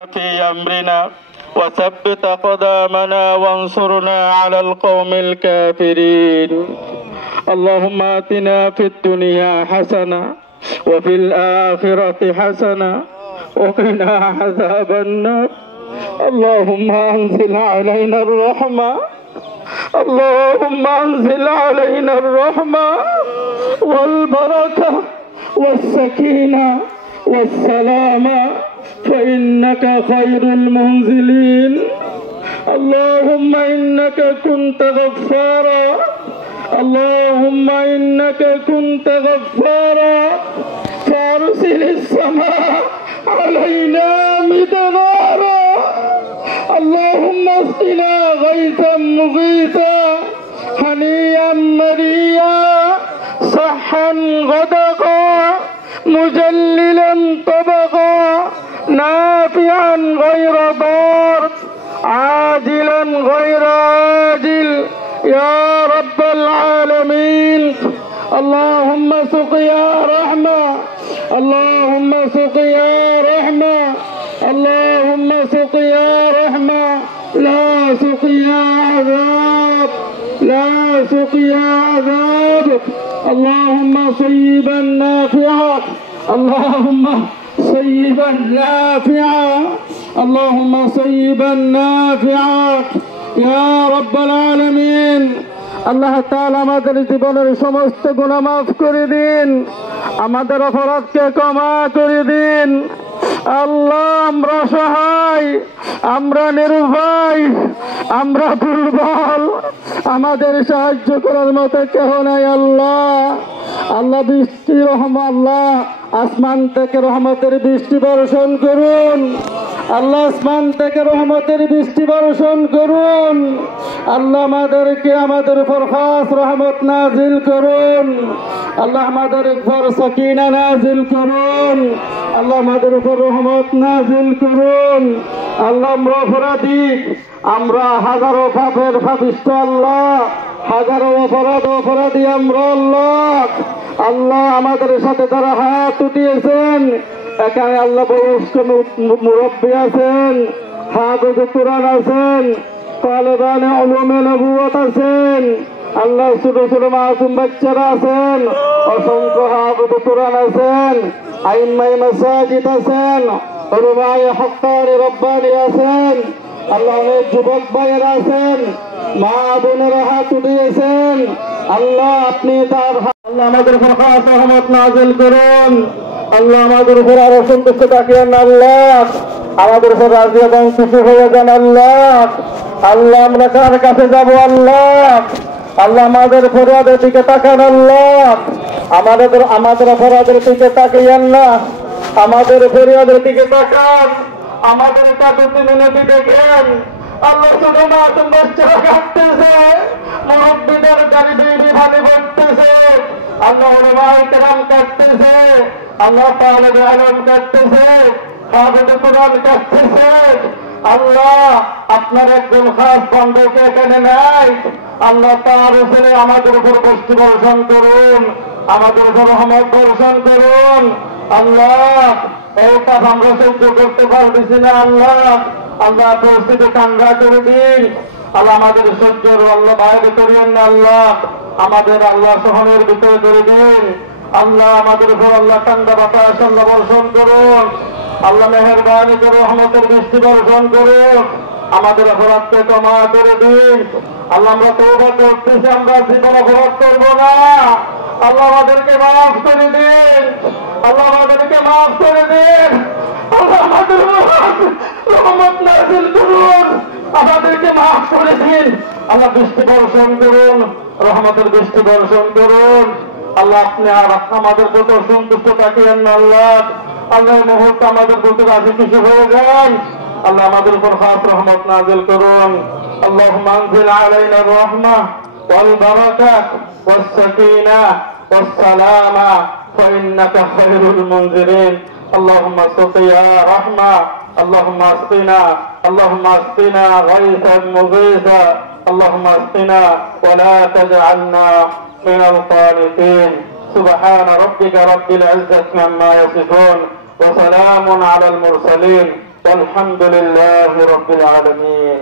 في أمرنا وثبت أقدامنا وانصرنا على القوم الكافرين. اللهم آتنا في الدنيا حسنة وفي الآخرة حسنة وقنا عذاب النار. اللهم أنزل علينا الرحمة، اللهم أنزل علينا الرحمة والبركة والسكينة والسلامة، فإنك خير المنزلين. اللهم إنك كنت غفارا، اللهم إنك كنت غفارا، فأرسل السماء علينا مدرارا. اللهم اسقنا غيثا مغيثا هنيئا مريئا صحا غدقا مجللا طبقا نافعا غير ضار عاجلا غير عاجل يا رب العالمين. اللهم سقيا رحمة، اللهم سقيا رحمة، اللهم سقيا رحمة، لا سقيا عذاب، لا سقيا عذاب. اللهم صيبا نافعا، اللهم صيبا نافعا، اللهم صيبا نافعا يا رب العالمين। আল্লাহ তাআলা আমাদের জীবনের সমস্ত গুনাহ মাফ করে দিন, আমাদের অপরাধকে ক্ষমা করে দিন। আল্লাহ আমরা সহায়, আমরা নিরুপায়, আমরা দুর্বল, আমাদের সাহায্য করার মতো কেহ নাই। আল্লাহ আল্লাহ বৃষ্টি আল্লাহ আসমান থেকে রহমতের বৃষ্টি বর্ষণ করুন, আল্লাহ আসমান থেকে রহমতের বৃষ্টি বর্ষণ করুন। আল্লাহ আমাদেরকে আমাদের উপর খাস রহমত নাজিল করুন, আল্লাহ আমাদের উপর সাকিনা নাজিল করুন, আল্লাহ আমাদের উপর রহমত নাজিল করুন। আল্লাহ আমরা অপরাধী, আমরা হাজারো পাপের পাপিষ্ঠ আল্লাহ, হাজারো অপরাধী আমরা আল্লাহ। আল্লাহ আমাদের সাথে যারা হাত উঠিয়েছেন, এখানে আল্লাহ বয়স্ক মুরব্বী আছেন, হাফেজ কুরআন আছেন, তালেবানে উলুমে নবুয়ত আছেন, আল্লাহ ছোট ছোট মাসুম বাচ্চারা আছেন, অসংখ্য হাফেজ কুরআন আছেন, আইম্মাই মাসাজিদ আছেন, উলামায়ে হক্কানি রব্বানি আছেন, আল্লাহ অনেক যুবক ভাইয়েরা আছেন, মা বোনেরা হাত উঠিয়েছেন। আল্লাহ আপনি তার আল্লাহ আমাদের উপর খাস রহমত নাজিল করুন, আল্লাহ আমাদের উপর আরো সন্তুষ্ট থাকেন। আল্লাহ আমাদের উপর রাজি এবং খুশি হয়ে যান। আল্লাহ আল্লাহ আমরা কার কাছে যাব? আল্লাহ আল্লাহ আমাদের ফরিয়াদের দিকে তাকান। আল্লাহ আমাদের অপরাধের দিকে তাকাইয়েন না, আমাদের ফরিয়াদের দিকে তাকান, আমাদের কাছে মিনতি দেখেন। আল্লাহ ছোট মাসুম বাচ্চারা কাঁদতেছে, মুরব্বীদের গাড়ি ভালো করতেছে, আল্লাহ উলামায়ে কেরাম কাঁদতেছে, আল্লাহ তালেবে ইলম কাঁদতেছে, হাফেজ কুরআন কাঁদতেছে। আল্লাহ আপনার একজন খাস বান্দাকে এখানে নাই, আল্লাহ তার উপরে আমাদের উপর বৃষ্টি বর্ষণ করুন, আমাদের উপর রহমত বর্ষণ করুন। আল্লাহ এই কাজ আমরা সহ্য করতে পারতেছি না। আল্লাহ আল্লাহ পরিস্থিতি ঠান্ডা করে দিন। আল্লাহ আমাদের সহ্যের আল্লাহ বাইরে করিয়েন না। আল্লাহ আমাদের আল্লাহ সহনের ভিতরে করে দিন। আল্লাহ আমাদের উপর আল্লাহ ঠান্ডা বাতাস আল্লাহ বর্ষণ করুন। আল্লাহ মেহেরবানি করে রহমতের বৃষ্টি বর্ষণ করুন, আমাদের অপরাধকে ক্ষমা করে দিন। আল্লাহ আমরা তওবা করতেছি, আমরা জীবন অপরাধ করবো না। আল্লাহ আমাদেরকে মাফ করে দিন, আল্লাহ আমাদেরকে মাফ করে দিন। আল্লাহ আমাদের রহমত নাযিল করুন, আমাদেরকে মাফ করে দিন। আল্লাহ বৃষ্টি বর্ষণ করুন, রহমতের বৃষ্টি বর্ষণ করুন। আল্লাহ আপনি আর আমাদের প্রতি সন্তুষ্ট থাকেন। আল্লাহ আল্লাহ মুহূর্তে আমাদের প্রতি রাজি খুশি হয়ে যান। আল্লাহ আমাদের উপর খাস রহমত নাযিল করুন। আল্লাহুম্মা আনজিল আলাইনা রাহমাহ ওয়াল বারাকাহ ওয়াস সাকিনা ওয়াস সালামা ফাইন্নাকা খায়রুল মুনজিরিন। اللهم سقيا رحمة، اللهم اسقنا، اللهم اسقنا غيثا مغيثا، اللهم اسقنا ولا تجعلنا من القانطين. سبحان ربك رب العزة عما يصفون وسلام على المرسلين والحمد لله رب العالمين.